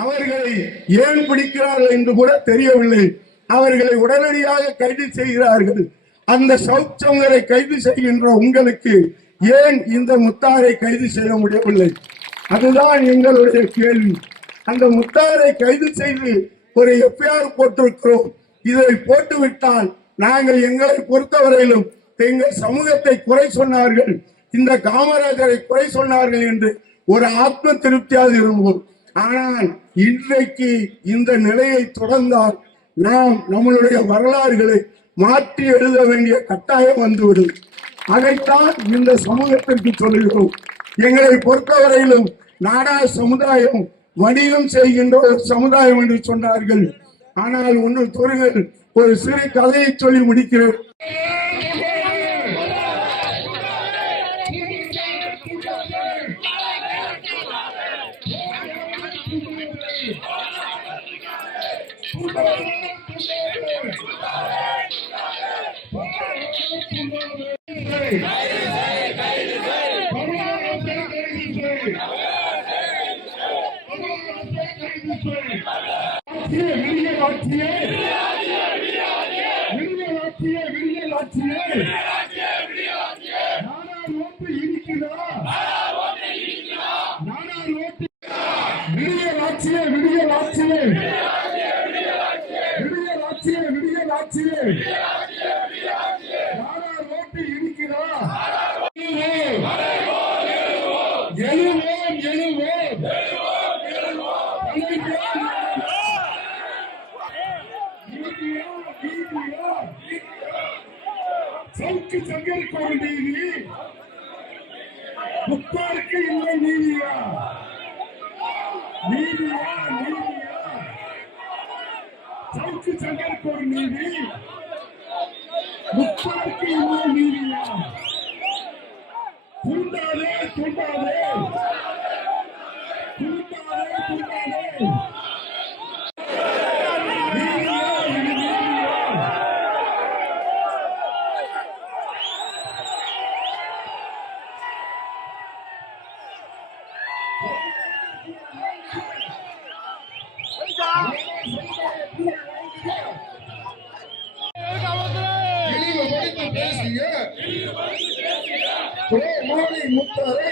அவர்களை ஏன் பிடிக்கிறார்கள் என்று கூட தெரியவில்லை. அவர்களை உடனடியாக கைது செய்கிறார்கள். அந்த சவுக் சங்கரை கைது செய்கின்ற உங்களுக்கு ஏன் இந்த முத்தாரை கைது செய்ய முடியவில்லை? அதுதான் எங்களுடைய கேள்வி. அந்த முத்தாரை கைது செய்து ஒரு எஃப்ஐஆர் போட்டிருக்கிறோம். இதை போட்டுவிட்டால் நாங்கள் எங்களை பொறுத்தவரையிலும் எங்கள் சமூகத்தை குறை சொன்னார்கள், இந்த காமராஜரை குறை சொன்னார்கள் என்று ஒரு ஆத்ம திருப்தியாக இருந்தோம். ஆனால் இன்றைக்கு இந்த நிலையை தொடர்ந்தால் நாம் நம்மளுடைய வரலாறுகளை மாற்றி எழுத வேண்டிய கட்டாயம் வந்துவிடும். அதைத்தான் இந்த சமூகத்திற்கு சொல்லுகிறோம். எங்களை பொறுத்தவரையிலும் நாடார் சமுதாயம் வணிகம் செய்கின்ற ஒரு சமுதாயம் என்று சொன்னார்கள். ஆனால் ஒன்று தொழில்கள் ஒரு சிறு கதையை சொல்லி முடிக்கிறேன். சவுக்கு சங்கருக்கு ஒரு நீதி, முத்தாருக்கு இல்லை நீதியா? நீதியா நீதியா? சவுக்கு சங்கருக்கு ஒரு நீதி, முத்தாருக்கு இல்லை நீதியா? தூண்டாதே தூண்டாதே தூண்டாதே தூண்டாதே. முத்தாரை